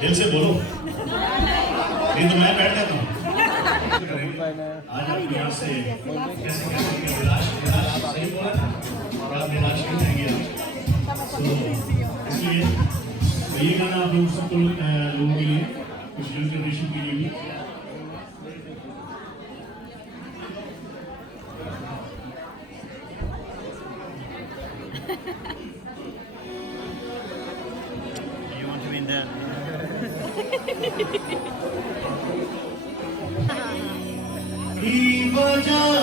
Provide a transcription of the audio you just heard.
दिल से बोलो, नहीं तो मैं बैठ जाता हूँ। आज आप यहाँ से कैसे कैसे निराश निराश सही बोला था और आप निराश नहीं रहेंगे आज। तो इसलिए ये गाना आप लोग सबको लोगों के लिए कुछ न्यू जनरेशन के लिए भी You want to be in there? की वजह